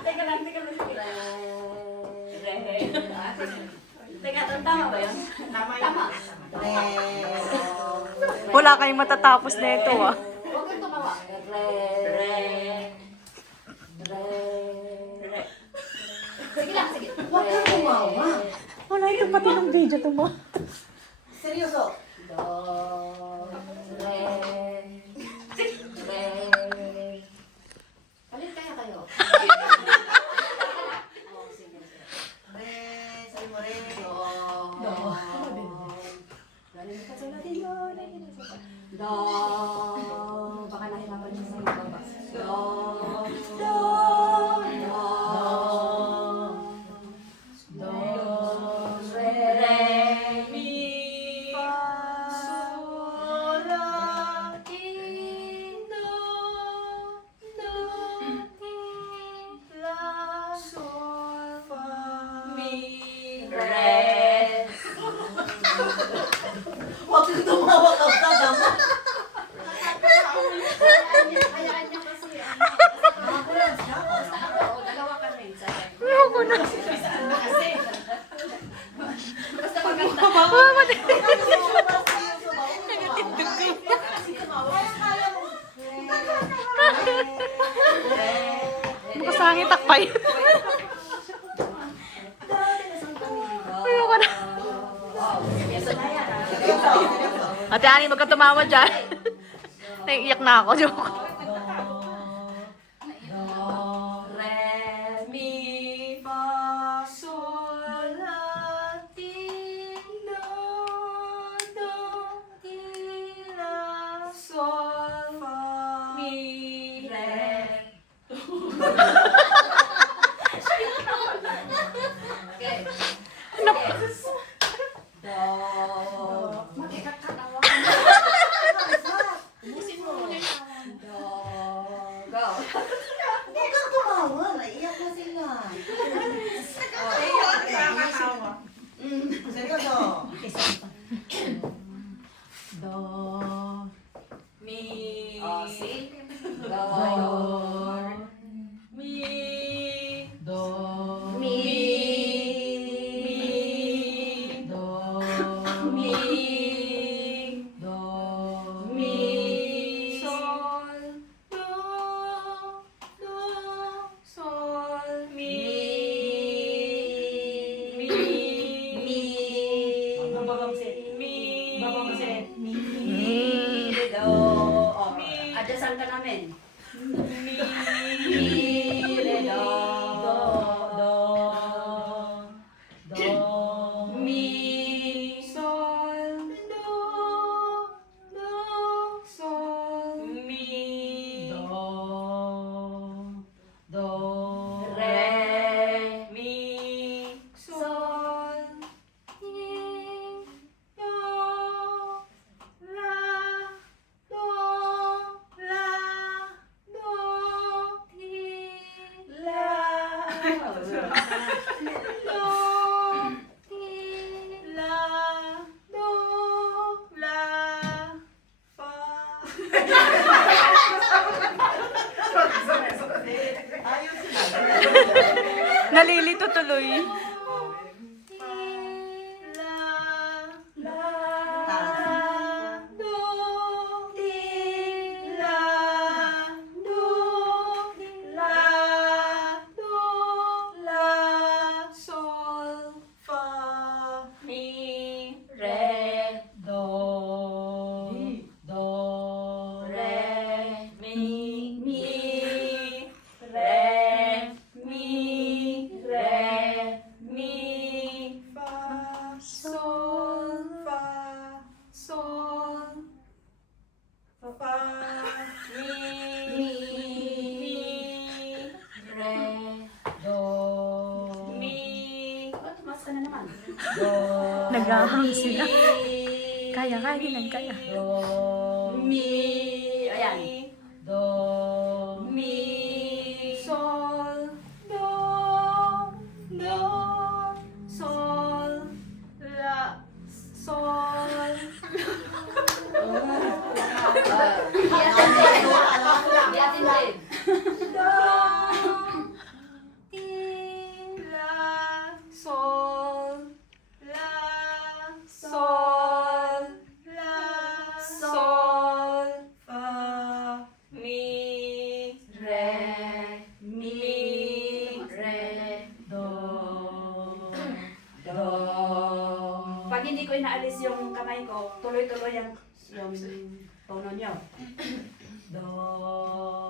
Teka lang. Teka, tama ba yun? Tama. Wala kayong matatapos na ito ah. Huwag kang tumawa. Sige lang, sige. Huwag kang tumawa. Wala ito pati ng video to mo. Seryoso. Do, re. Palit kayo. Oh, sige. Re, sabi mo re. Do. Galing ka sa natin, do. Baka nahirapan siya sa ibaba. Do. Do. Do. Re. Mi. Fa. Sol. La. Ti. Do. Do. Ti. La. Sol. Fa. Mi. Re. Huwag kang tumawa ka pa naman. Hayaan niya kasi Ambulance ka? basta ako, dalawa kami. Ayoko na. Kasi, basta maganda. Makasangit takpay. Ayoko na. Ate Ani, magka tumawa dyan. Naiiyak na ako. Joke. Re, mi, fa, sol, la, ti, do, ti, la, sol, fa, mi, re. Okay. Ano? Do. Magkakatawa ka. Ubusin mo muna yung do. Go. Huwag kang tumawa. Naiiyak na sila. Seryoso. Do. Mi. Oh, see? Do. Mi. Do. Mi. Do. Mi. Do. Mi. Sol. Do. Do. Sol. Mi. Mi. Mi. Mi. Mi. Do. Oh, adyasan ka namin. Mi. Mi. Do. Do. Do. Mi. Sol. Do. Do. Sol. Mi. Do. Do. Re, mi, sol, mi, do, la, do, la, do, ti, la, do, ti, la, do, la, fa. Ayos sila. Nalilito tuloy. Do. Do. Sol, fa, sol, fa, mi, re, Do. mi. Oh, tumaas ka na naman. Do. Naghahang sila. Kaya din, kaya. Do. Mi, ayan. Do. Mi, sol, do, do, sol, la, sol. Di atin din. ko inaalis yung kamay ko, tuloy-tuloy yung tono niyo. Do.